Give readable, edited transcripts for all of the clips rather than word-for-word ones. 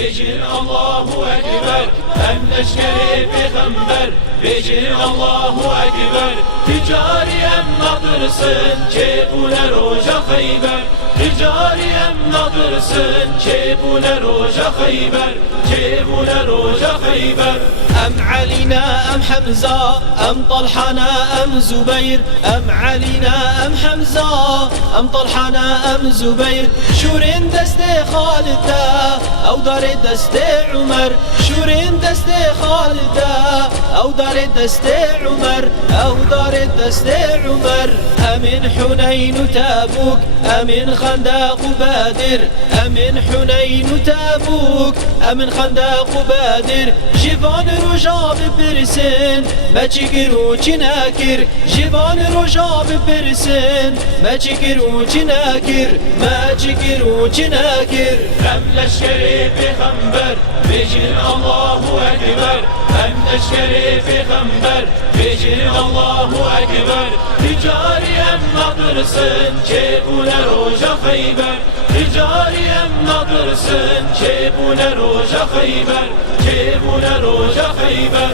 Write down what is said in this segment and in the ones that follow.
بيجين الله أكبر أم لشكري بيغمبر بيجين الله أكبر تجاري أم ناطرسن جيبون روجا خيبر تجاري أم ناطرسن جيبون روجا خيبر جيبون روجا خيبر أم علينا أم حمزة أم طلحنا أم زبير أم علينا أم حمزة أم طلحنا أم زبير شورين دستي خالدا أو دار دستي عمر شورين دستي خالدا أو دار دستي عمر أو دار دستي عمر أمن حنين تابوك أمن خندق بادر أمن حنين تابوك أمن خندق بادر جبان روجا ببرسن ما تشكرو تناكر جبان روجا ببرسن ما تشكرو تناكر ما تشكرو تناكر أم لشكري بيغمبر بيجين الله أكبر أم لشكري بيغمبر بيجين الله أكبر تجاري أم ناطرسن جيبون روجا خيبر تجاري أم ناطرسن جيبون روجا خيبر جيبون روجا خيبر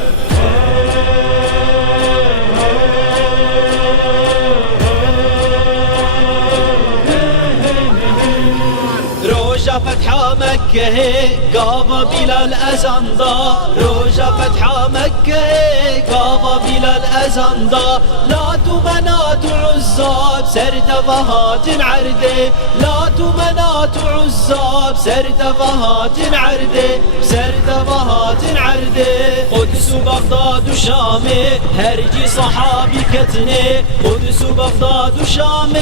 روجا فتحة مكة قابا بلال أزندا روجا فتحة مكة قابا بلال أزندا لا تمنات عزاب سرد فهات عرده لا تمنات عزاب سرد فهات عرده سرد فهات عرده قدس بغداد وشامي هرجي صحابي كتني قدس بغداد وشامي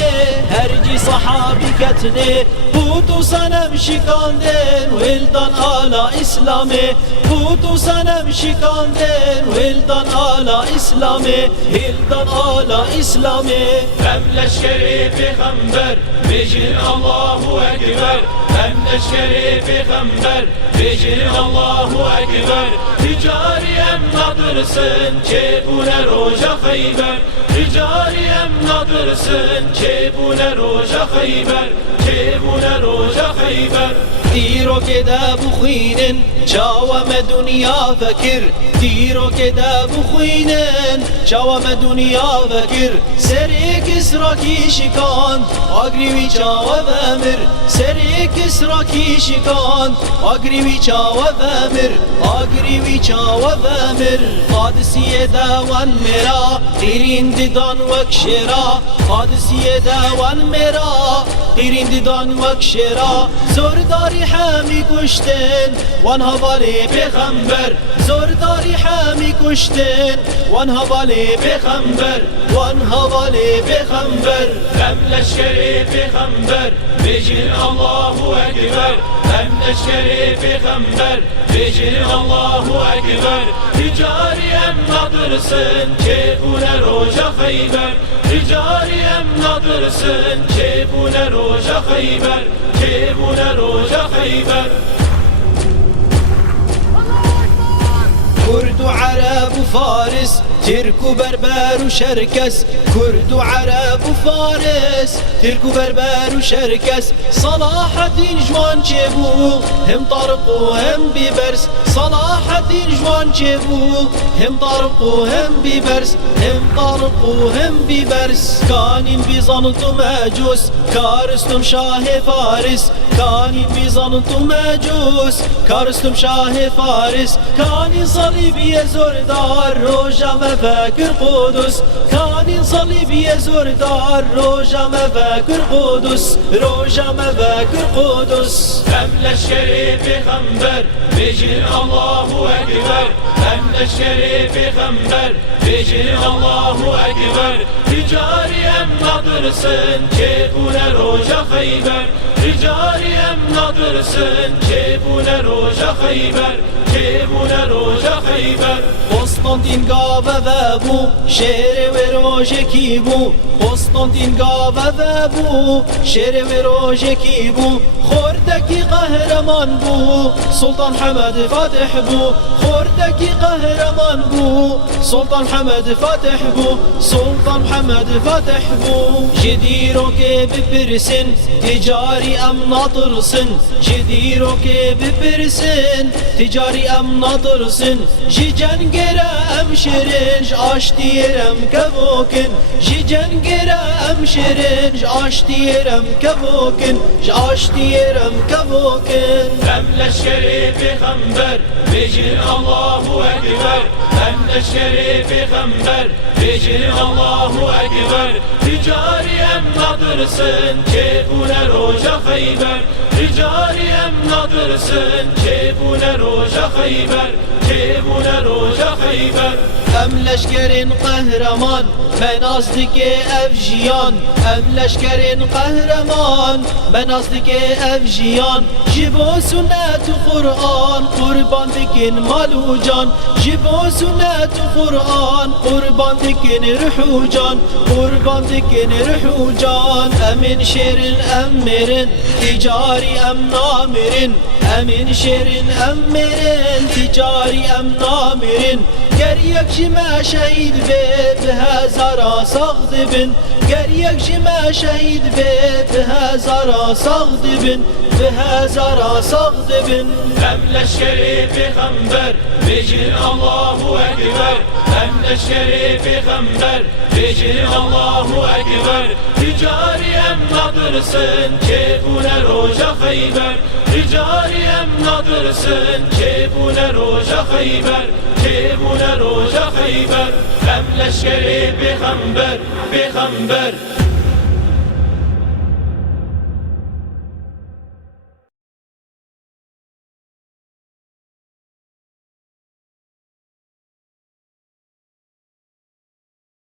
هرجي صحابي كتني بوتو صنم شكاندن ولدان آلا إسلامي بوتو صنم شكاندن ولدان آلا إسلامي ولدان آلا إسلامي أم لشكري بيغمبر بيجين الله أكبر أم لشكري بيغمبر بيجين الله أكبر تجاري أم ناطرسن جيبون روجا خيبر تجاري أم ناطرسن جيبون روجا خيبر جيبون روجا خيبر ديرو كده بخوينن شاوم دنيا فكر ديرو كده بخوينن شاوم دنيا فكر سريك اسراكي شكان اقريوي شاوم امر سريك اسراكي شكان اقريوي شاوم امر اقريوي شاوم امر قادسية داوان مرا قيرين ددان وكشرا قادسية داوان مرا قيرين ددان وكشرا زورداري حامي كشتن وانها بالي بيغمبر زورداري حامي كشتن وانها بالي بيغمبر وانها بالي بيغمبر أم لشكري بيغمبر بيجين الله أكبر أم لشكري بيغمبر بيجين الله أكبر تجاري أم ناطرسن جيبون روجا خيبر تجاري أم ناطرسن جيبون روجا خيبر جيبون روجا خيبر كرد وعرب وفارس ترك وبربر وشركس كرد وعرب وفارس ترك وبربر وشركس صلاح الدين جوان جيبو هم طرق وهم ببرس صلاح الدين جوان جيبو هم طرق وهم ببرس هم طرق وهم ببرس كان بيزنط ماجوس كارستم شاه فارس كان بيزنط ماجوس كارستم شاه فارس كان صليبي زردار روجا مفاكر قدس كان صليبي زردار روجا مفاكر قدس روجا مفاكر قدس أم لشكري بيغمبر بيجين الله أكبر أم لشكري بيغمبر بيجين الله أكبر تجاري أم ناطرسن جيبون روجا خيبر تجاري أم ناطرسن جيبون روجا خيبر جيبون روجا خيبر قسطنطین گاوه و بو شیر و روژکی بو قسطنطین گاوه و بو شیر و روژکی بو خوردکی قهرمان بو سلطان حمد فاتح بو خوردکی قهرمان بو سلطان حمد فاتح بو سلطان حمد فاتح بو جديرو که بپرسن تجاری ام ناطرسن جديرو که بپرسن تجاری ام ناطرسن جی جنگره ام شرنج آشتیرم کبوکن جی جنگره ام شرنج آشتیرم کبوکن آشتیرم کبوکن هم لشکری پیغمبر بجن الله اکبر هم لشکری پیغمبر بجن الله اکبر تجاری ام ناطرسن چپونه روژا خیبر تجاری ام ناطرسن چپونه روژا خیبر چپونه روژا خیبر ام لشکرین قهرمان من نزدیک افجیان ام لشکرین قهرمان من نزدیک افجیان جبو سنت و قرآن قربان بکن مال و جان جبو سنت و قرآن قربان بکن روح و جان قربان بکن روح و جان امین شیرین امیرین تجاری ام نامرین امین شیرین امیرین تجاری ام نامرین گر یک جمع شهید به هزارا ساخت بن گر یک جمع شهید به هزارا ساخت بن به هزارا ساخت بن هم لشکری پیغمبر بجن الله اکبر هم لشکری پیغمبر بجن الله اکبر تجاری ام ناطرسن چپونه روژا خیبر تجاری ام ناطرسن چپونه روژا خیبر چپونه روژا خیبر هم لشکری پیغمبر پیغمبر